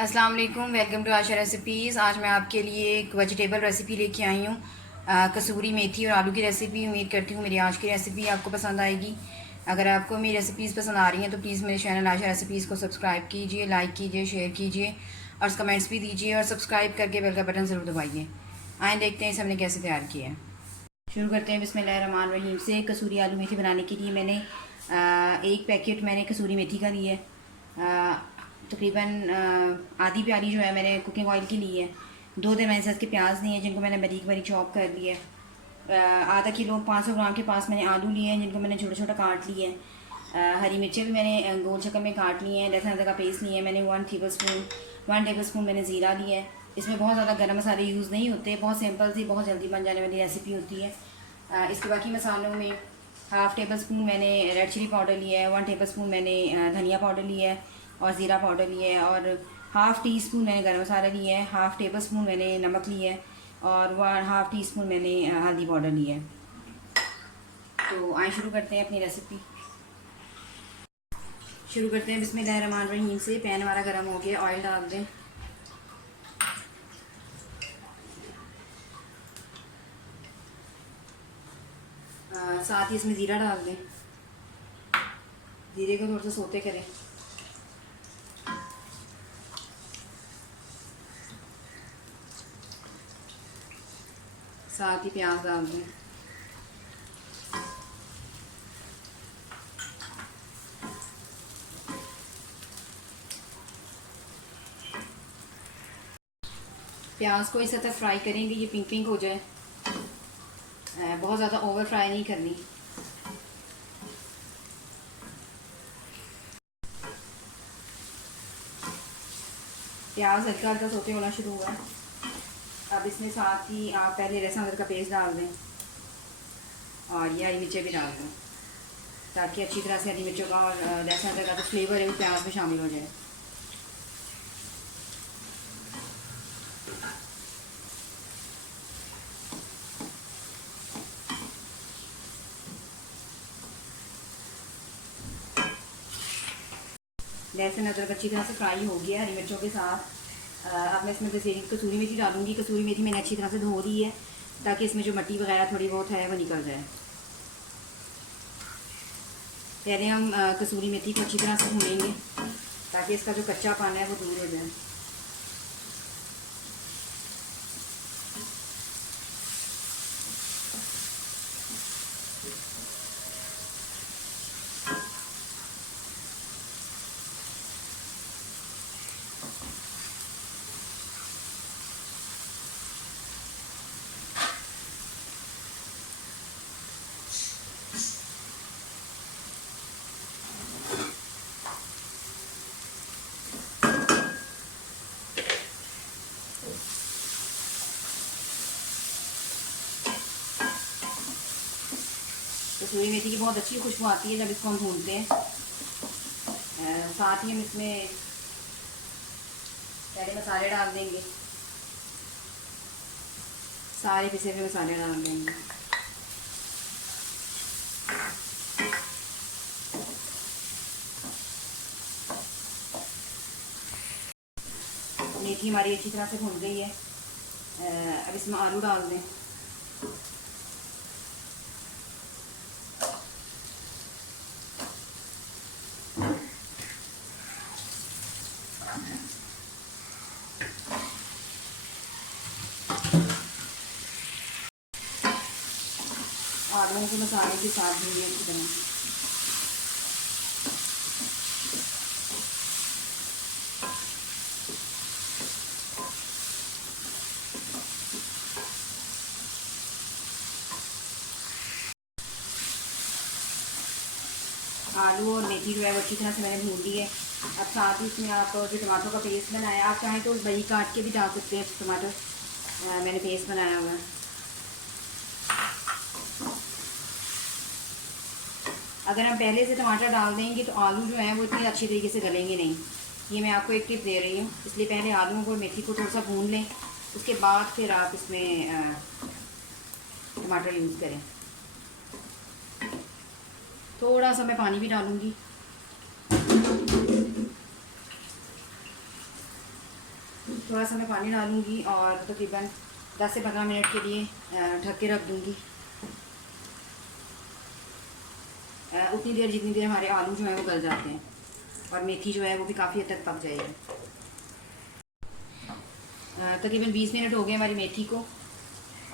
अस्सलाम वालेकुम, welcome to Asha recipes. आज मैं आपके लिए एक वेजिटेबल रेसिपी लेके आई हूँ, कसूरी मेथी और आलू की रेसिपी। उम्मीद करती हूँ मेरी आज की रेसिपी आपको पसंद आएगी। अगर आपको मेरी रेसिपीज़ पसंद आ रही हैं तो प्लीज़ मेरे चैनल आशा रेसिपीज़ को सब्सक्राइब कीजिए, लाइक कीजिए, शेयर कीजिए और कमेंट्स भी दीजिए और सब्सक्राइब करके बेल का बटन ज़रूर दबाइए। आए देखते हैं इसे हमने कैसे तैयार किया है। शुरू करते हैं बिस्मिल्लाहिर्रहमानिर्रहीम से। कसूरी आलू मेथी बनाने के लिए मैंने एक पैकेट मैंने कसूरी मेथी का ली है। तकरीबन आधी प्याली जो है मैंने कुकिंग ऑयल की ली है। दो दरमियाने साइज़ के प्याज लिए हैं जिनको मैंने बारीक बारीक चॉप कर लिया है। आधा किलो 500 ग्राम के पास मैंने आलू लिए हैं जिनको मैंने छोटा छोटा काट लिया है। हरी मिर्चें भी मैंने गोल शक्ल में काट ली हैं। लहसुन अदरक का पेस्ट लिए हैं मैंने 1 टेबल स्पून मैंने ज़ीरा लिया है। इसमें बहुत ज़्यादा गर्म मसाले यूज़ नहीं होते, बहुत सिंपल सी बहुत जल्दी बन जाने वाली रेसिपी होती है। इसके बाकी मसालों में हाफ़ टेबल स्पून मैंने रेड चिली पाउडर लिया है, 1 टेबल स्पून मैंने धनिया पाउडर लिया है और ज़ीरा पाउडर लिया है, और हाफ़ टी स्पून मैंने गर्म मसाला लिया है, हाफ़ टेबल स्पून मैंने नमक लिया है और 1/2 टी स्पून मैंने हल्दी पाउडर लिया है। तो आइए शुरू करते हैं अपनी रेसिपी। शुरू करते हैं बिस्मिल्लाहिर्रहमानिर्रहीम से। पैन हमारा गर्म हो गया, ऑयल डाल दें। साथ ही इसमें ज़ीरा डाल दें। ज़ीरे को थोड़ा सा सोते करें। साथ ही प्याज डाल दें। प्याज को इस तरह फ्राई करेंगे ये पिंक पिंक हो जाए। बहुत ज़्यादा ओवर फ्राई नहीं करनी। प्याज हल्का हल्का सोते होना शुरू हुआ है। अब इसमें साथ ही आप पहले लहसुन अदरक का पेस्ट डाल दें और ये हरी मिर्चें भी डाल दें ताकि अच्छी तरह से हरी मिर्चों का और लहसुन अदरक का जो फ्लेवर है वो प्याज में शामिल हो जाए। लहसुन अदरक अच्छी तरह से फ्राई हो गया हरी मिर्चों के साथ। अब मैं इसमें कसूरी मेथी डालूंगी। कसूरी मेथी मैंने अच्छी तरह से धो ली है ताकि इसमें जो मट्टी वगैरह थोड़ी बहुत है वो निकल जाए। पहले हम कसूरी मेथी को अच्छी तरह से भूनेंगे ताकि इसका जो कच्चा पाना है वो दूर हो जाए। कसूरी मेथी की बहुत अच्छी खुशबू आती है जब इसको हम भूनते हैं। साथ ही हम इसमें पहले मसाले डाल देंगे। सारे पिसे हुए मसाले डाल देंगे। मेथी हमारी अच्छी तरह से भून गई है। अब इसमें आलू डाल दें। आलू को मसाले के साथ भूनिए अच्छी तरह। आलू और मेथी जो है वो अच्छी तरह से मैंने भून ली है। अब साथ ही इसमें आप जो टमाटो का पेस्ट बनाया, आप चाहें तो दही काट के भी डाल सकते हैं टमाटर। मैंने पेस्ट बनाया हुआ है। अगर हम पहले से टमाटर डाल देंगे तो आलू जो है वो इतनी अच्छी तरीके से गलेंगे नहीं। ये मैं आपको एक टिप दे रही हूँ, इसलिए पहले आलूओं को मेथी को थोड़ा सा भून लें, उसके बाद फिर आप इसमें टमाटर यूज़ करें। थोड़ा सा मैं पानी भी डालूँगी। थोड़ा सा मैं पानी डालूँगी और तकरीबन 10 से 15 मिनट के लिए ढक के रख दूँगी। उतनी देर जितनी देर हमारे आलू जो है वो गल जाते हैं और मेथी जो है वो भी काफ़ी हद तक पक जाएगी। तकरीबन 20 मिनट हो गए हमारी मेथी को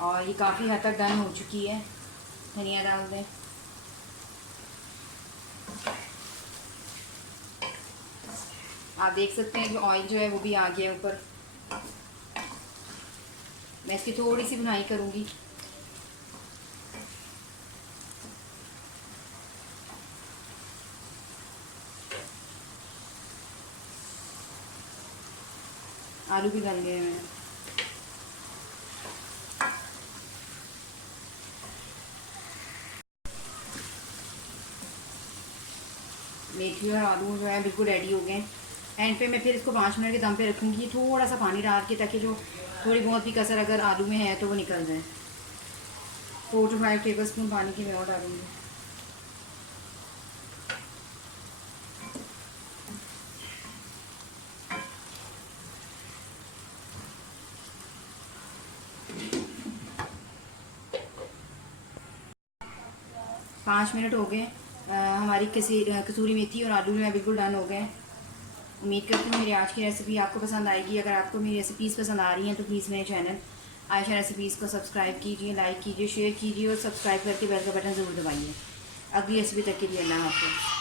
और ये काफ़ी हद तक डन हो चुकी है। धनिया डाल दें। आप देख सकते हैं कि ऑयल जो है वो भी आ गया है ऊपर। मैं इसकी थोड़ी सी भुनाई करूँगी। आलू भी गल गए हैं। मेथी और आलू जो है बिल्कुल रेडी हो गए। एंड पे मैं फिर इसको 5 मिनट के दम पे रखूँगी, थोड़ा सा पानी डाल के, ताकि जो थोड़ी बहुत भी कसर अगर आलू में है तो वो निकल जाए। 4 to 5 टेबल स्पून पानी की मैं और डालूँगी। पाँच मिनट हो गए। हमारी कसूरी मेथी और आलू जो है बिल्कुल डन हो गए। उम्मीद करती हूँ मेरी आज की रेसिपी आपको पसंद आएगी। अगर आपको मेरी रेसिपीज़ पसंद आ रही हैं तो प्लीज़ मेरे चैनल आयशा रेसिपीज़ को सब्सक्राइब कीजिए, लाइक कीजिए, शेयर कीजिए और सब्सक्राइब करके बेल का बटन ज़रूर दबाइए। अगली रेसिपी तक के लिए अल्लाह हाफ़िज़।